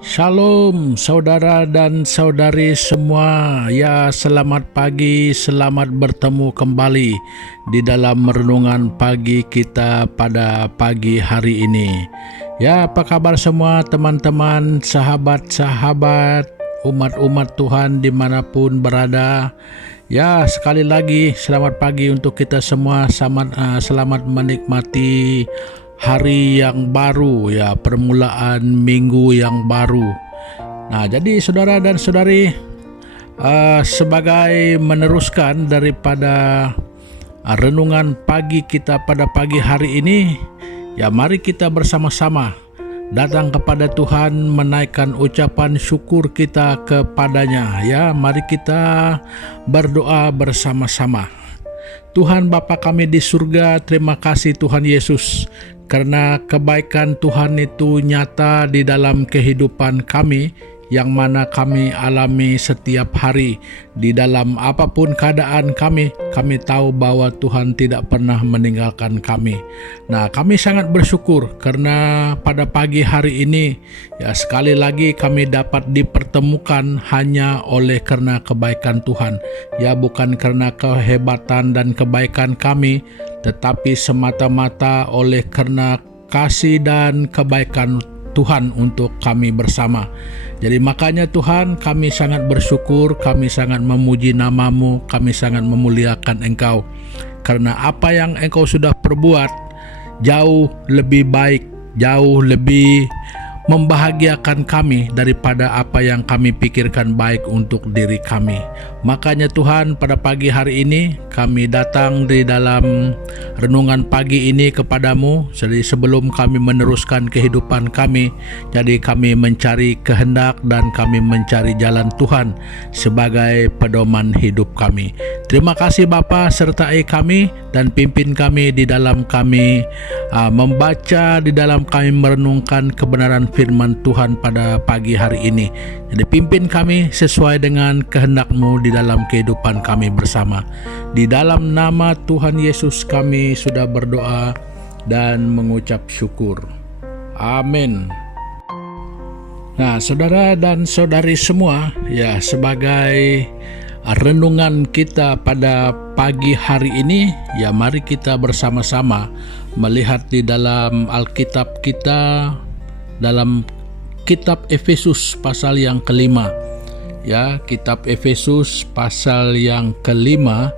Shalom saudara dan saudari semua. Ya, selamat pagi, selamat bertemu kembali di dalam renungan pagi kita pada pagi hari ini. Ya, apa kabar semua teman-teman, sahabat-sahabat, umat-umat Tuhan dimanapun berada. Ya, sekali lagi selamat pagi untuk kita semua. Selamat menikmati hari yang baru, ya, permulaan minggu yang baru. Nah, jadi saudara dan saudari, sebagai meneruskan daripada renungan pagi kita pada pagi hari ini, ya, mari kita bersama-sama datang kepada Tuhan, menaikkan ucapan syukur kita kepadanya. Ya, mari kita berdoa bersama-sama. Tuhan Bapa kami di surga, terima kasih Tuhan Yesus, karena kebaikan Tuhan itu nyata di dalam kehidupan kami, yang mana kami alami setiap hari. Di dalam apapun keadaan kami tahu bahwa Tuhan tidak pernah meninggalkan kami. Nah, kami sangat bersyukur karena pada pagi hari ini, ya, sekali lagi kami dapat dipertemukan hanya oleh karena kebaikan Tuhan. Ya, bukan karena kehebatan dan kebaikan kami, tetapi semata-mata oleh karena kasih dan kebaikan Tuhan untuk kami bersama. Jadi makanya Tuhan, kami sangat bersyukur, kami sangat memuji nama-Mu, kami sangat memuliakan Engkau. Karena apa yang Engkau sudah perbuat jauh lebih baik, jauh lebih membahagiakan kami daripada apa yang kami pikirkan baik untuk diri kami. Makanya Tuhan, pada pagi hari ini kami datang di dalam renungan pagi ini kepadamu. Jadi sebelum kami meneruskan kehidupan kami, jadi kami mencari kehendak dan kami mencari jalan Tuhan sebagai pedoman hidup kami. Terima kasih Bapa, sertai kami dan pimpin kami di dalam kami membaca, di dalam kami merenungkan kebenaran firman Tuhan pada pagi hari ini. Jadi pimpin kami sesuai dengan kehendak-Mu di dalam kehidupan kami bersama. Di dalam nama Tuhan Yesus kami sudah berdoa dan mengucap syukur. Amin. Nah, saudara dan saudari semua, ya, sebagai renungan kita pada pagi hari ini, ya, mari kita bersama-sama melihat di dalam Alkitab kita, dalam kitab Efesus pasal yang kelima. Ya, kitab Efesus pasal yang kelima,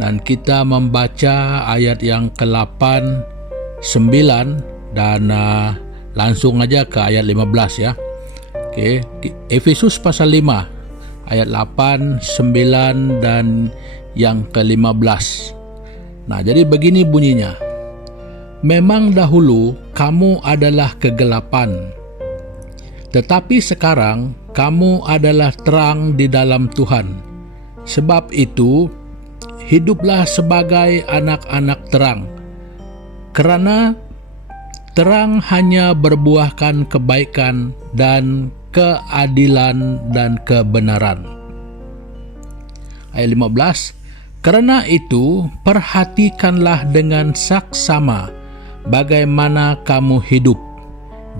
dan kita membaca ayat yang ke-8, 9 dan langsung aja ke ayat 15 ya. Oke, Efesus pasal 5 ayat 8, 9 dan yang ke-15. Nah, jadi begini bunyinya. Memang dahulu kamu adalah kegelapan, tetapi sekarang kamu adalah terang di dalam Tuhan. Sebab itu, hiduplah sebagai anak-anak terang, karena terang hanya berbuahkan kebaikan dan keadilan dan kebenaran. Ayat 15, karena itu perhatikanlah dengan saksama bagaimana kamu hidup.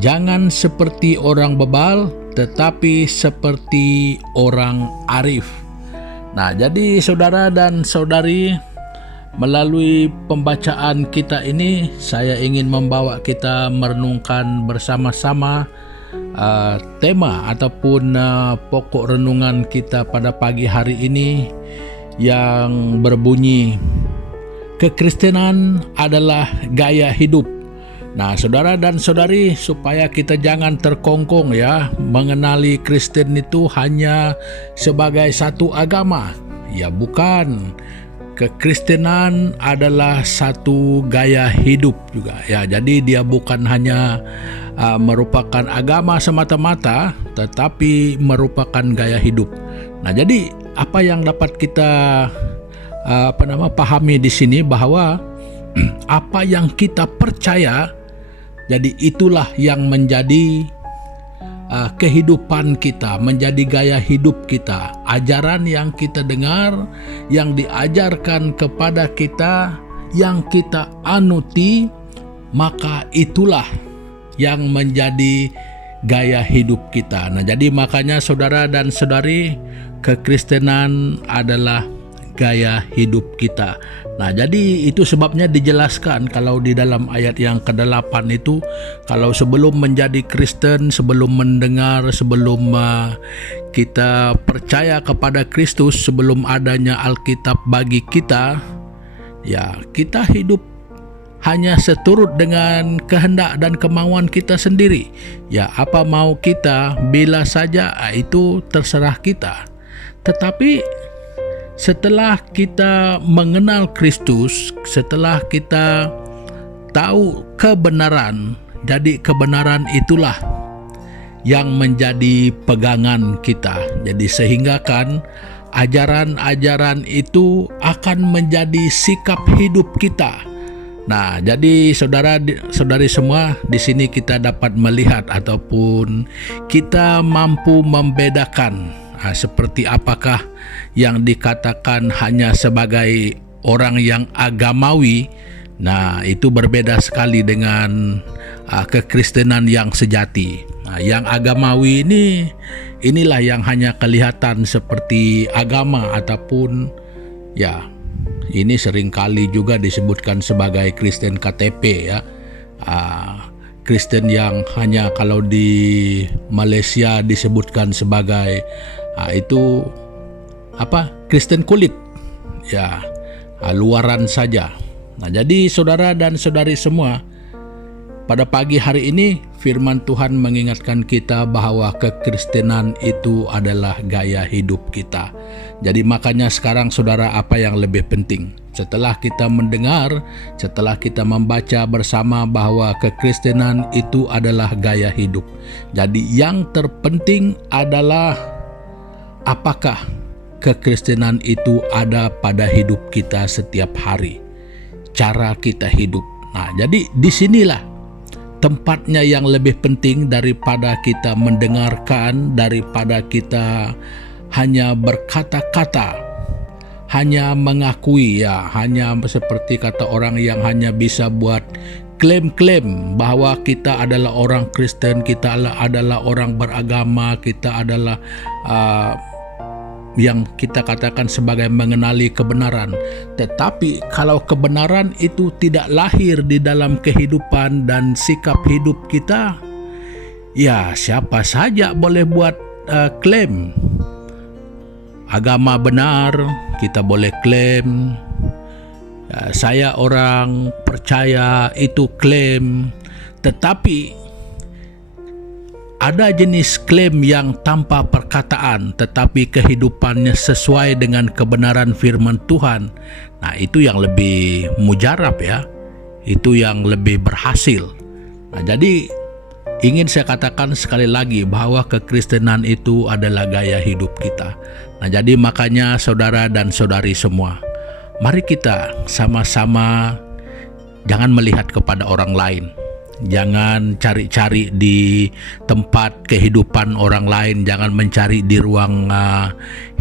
Jangan seperti orang bebal, tetapi seperti orang arif. Nah, jadi saudara dan saudari, melalui pembacaan kita ini, saya ingin membawa kita merenungkan bersama-sama tema ataupun pokok renungan kita pada pagi hari ini yang berbunyi, kekristenan adalah gaya hidup. Nah, saudara dan saudari, supaya kita jangan terkongkong, ya, mengenali Kristen itu hanya sebagai satu agama. Ya, bukan. Kekristenan adalah satu gaya hidup juga, ya. Jadi dia bukan hanya merupakan agama semata-mata, tetapi merupakan gaya hidup. Nah, jadi apa yang dapat kita pahami di sini, bahwa apa yang kita percaya, jadi itulah yang menjadi kehidupan kita, menjadi gaya hidup kita. Ajaran yang kita dengar, yang diajarkan kepada kita, yang kita anuti, maka itulah yang menjadi gaya hidup kita. Nah, jadi makanya saudara dan saudari, kekristenan adalah gaya hidup kita. Nah, jadi itu sebabnya dijelaskan kalau di dalam ayat yang ke-8 itu, kalau sebelum menjadi Kristen, sebelum mendengar, sebelum kita percaya kepada Kristus, sebelum adanya Alkitab bagi kita, ya kita hidup hanya seturut dengan kehendak dan kemauan kita sendiri. Ya, apa mau kita, bila saja, itu terserah kita. Tetapi setelah kita mengenal Kristus, setelah kita tahu kebenaran, jadi kebenaran itulah yang menjadi pegangan kita. Jadi sehingga kan ajaran-ajaran itu akan menjadi sikap hidup kita. Nah, jadi saudara-saudari semua, di sini kita dapat melihat ataupun kita mampu membedakan seperti apakah yang dikatakan hanya sebagai orang yang agamawi. Nah, itu berbeda sekali dengan kekristenan yang sejati. Nah, yang agamawi inilah yang hanya kelihatan seperti agama ataupun ya, ini seringkali juga disebutkan sebagai Kristen KTP ya. Kristen yang hanya kalau di Malaysia disebutkan sebagai itu Kristen kulit ya, luaran saja. Nah, jadi saudara dan saudari semua, pada pagi hari ini firman Tuhan mengingatkan kita bahwa kekristenan itu adalah gaya hidup kita. Jadi makanya sekarang saudara, apa yang lebih penting? Setelah kita mendengar, setelah kita membaca bersama bahwa kekristenan itu adalah gaya hidup. Jadi yang terpenting adalah apakah kekristenan itu ada pada hidup kita setiap hari, cara kita hidup. Nah, jadi disinilah tempatnya yang lebih penting daripada kita mendengarkan, daripada kita hanya berkata-kata, hanya mengakui ya, hanya seperti kata orang yang hanya bisa buat klaim-klaim bahwa kita adalah orang Kristen, kita adalah orang beragama, kita adalah yang kita katakan sebagai mengenali kebenaran. Tetapi kalau kebenaran itu tidak lahir di dalam kehidupan dan sikap hidup kita, ya siapa saja boleh buat klaim agama benar, kita boleh klaim saya orang percaya, itu klaim. Tetapi ada jenis klaim yang tanpa perkataan tetapi kehidupannya sesuai dengan kebenaran firman Tuhan. Nah, itu yang lebih mujarab ya, itu yang lebih berhasil. Nah, jadi ingin saya katakan sekali lagi bahwa kekristenan itu adalah gaya hidup kita. Nah, jadi makanya saudara dan saudari semua, mari kita sama-sama jangan melihat kepada orang lain. Jangan cari-cari di tempat kehidupan orang lain, jangan mencari di ruang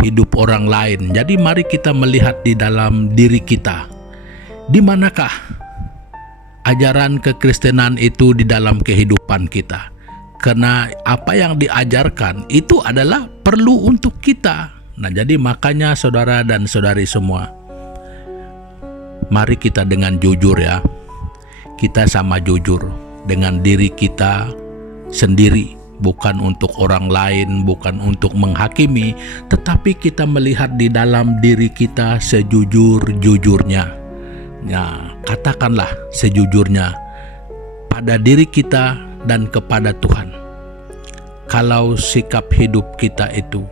hidup orang lain. Jadi mari kita melihat di dalam diri kita. Di manakah ajaran kekristenan itu di dalam kehidupan kita? Karena apa yang diajarkan itu adalah perlu untuk kita. Nah, jadi makanya saudara dan saudari semua, mari kita dengan jujur ya. Kita sama jujur dengan diri kita sendiri, bukan untuk orang lain, bukan untuk menghakimi, tetapi kita melihat di dalam diri kita sejujur-jujurnya. Ya, katakanlah sejujurnya pada diri kita dan kepada Tuhan. Kalau sikap hidup kita itu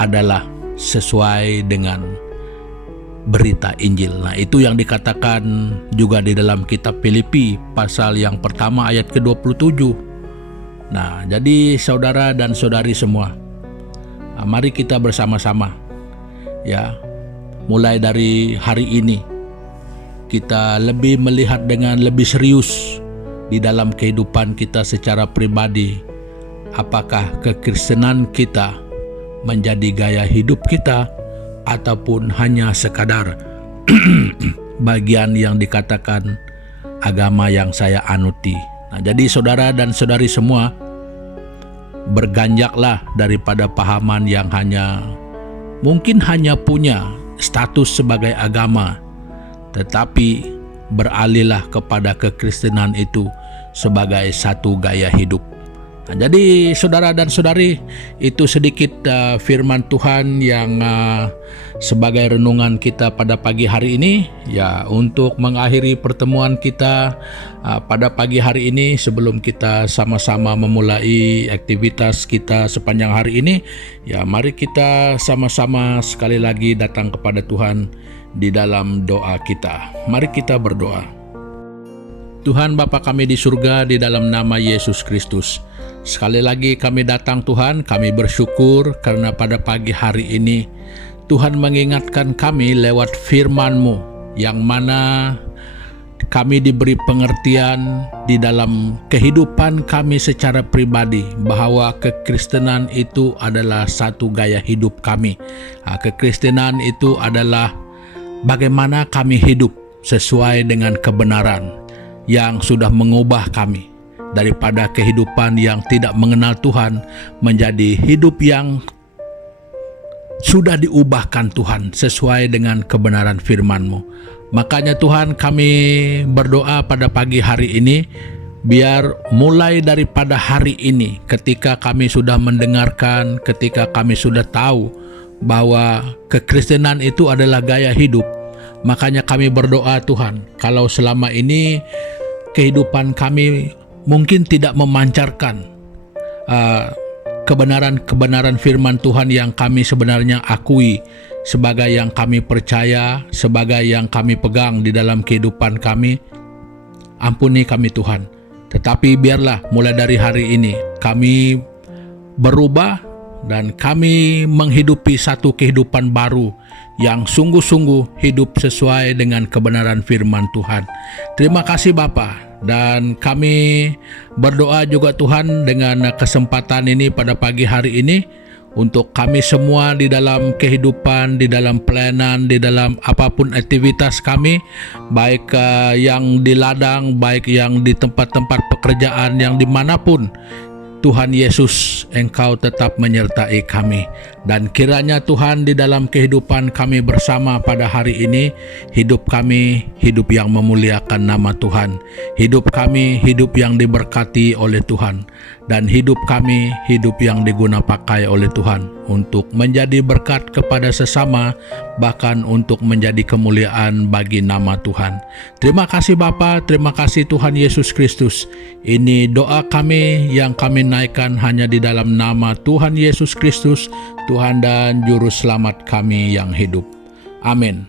adalah sesuai dengan berita Injil. Nah, itu yang dikatakan juga di dalam kitab Filipi pasal yang pertama ayat ke-27. Nah, jadi saudara dan saudari semua, mari kita bersama-sama ya, mulai dari hari ini kita lebih melihat dengan lebih serius di dalam kehidupan kita secara pribadi. Apakah kekristenan kita menjadi gaya hidup kita ataupun hanya sekadar bagian yang dikatakan agama yang saya anuti. Nah, jadi saudara dan saudari semua, berganjaklah daripada pahaman yang mungkin hanya punya status sebagai agama, tetapi beralihlah kepada kekristenan itu sebagai satu gaya hidup. Nah, jadi saudara dan saudari, itu sedikit firman Tuhan yang sebagai renungan kita pada pagi hari ini. Ya, untuk mengakhiri pertemuan kita pada pagi hari ini, sebelum kita sama-sama memulai aktivitas kita sepanjang hari ini, ya mari kita sama-sama sekali lagi datang kepada Tuhan di dalam doa kita. Mari kita berdoa. Tuhan Bapa kami di surga, di dalam nama Yesus Kristus, sekali lagi kami datang Tuhan, kami bersyukur karena pada pagi hari ini Tuhan mengingatkan kami lewat firman-Mu, yang mana kami diberi pengertian di dalam kehidupan kami secara pribadi bahwa kekristenan itu adalah satu gaya hidup kami. Kekristenan itu adalah bagaimana kami hidup sesuai dengan kebenaran yang sudah mengubah kami daripada kehidupan yang tidak mengenal Tuhan menjadi hidup yang sudah diubahkan Tuhan sesuai dengan kebenaran firman-Mu. Makanya Tuhan, kami berdoa pada pagi hari ini, biar mulai daripada hari ini, ketika kami sudah mendengarkan, ketika kami sudah tahu bahwa kekristenan itu adalah gaya hidup, makanya kami berdoa Tuhan, kalau selama ini kehidupan kami mungkin tidak memancarkan kebenaran firman Tuhan yang kami sebenarnya akui sebagai yang kami percaya, sebagai yang kami pegang di dalam kehidupan kami, ampuni kami Tuhan. Tetapi biarlah mulai dari hari ini kami berubah dan kami menghidupi satu kehidupan baru yang sungguh-sungguh hidup sesuai dengan kebenaran firman Tuhan. Terima kasih Bapa, dan kami berdoa juga Tuhan dengan kesempatan ini pada pagi hari ini untuk kami semua di dalam kehidupan, di dalam pelayanan, di dalam apapun aktivitas kami, baik yang di ladang, baik yang di tempat-tempat pekerjaan, yang dimanapun, Tuhan Yesus, Engkau tetap menyertai kami. Dan kiranya Tuhan di dalam kehidupan kami bersama pada hari ini, hidup kami hidup yang memuliakan nama Tuhan. Hidup kami hidup yang diberkati oleh Tuhan. Dan hidup kami hidup yang diguna pakai oleh Tuhan untuk menjadi berkat kepada sesama, bahkan untuk menjadi kemuliaan bagi nama Tuhan. Terima kasih Bapa, terima kasih Tuhan Yesus Kristus. Ini doa kami yang kami naikkan hanya di dalam nama Tuhan Yesus Kristus, Tuhan dan Juru Selamat kami yang hidup. Amin.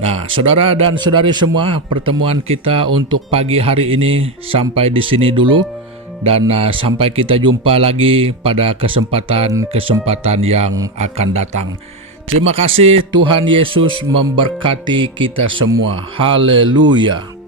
Nah, saudara dan saudari semua, pertemuan kita untuk pagi hari ini sampai di sini dulu. Dan sampai kita jumpa lagi pada kesempatan-kesempatan yang akan datang. Terima kasih, Tuhan Yesus memberkati kita semua. Haleluya.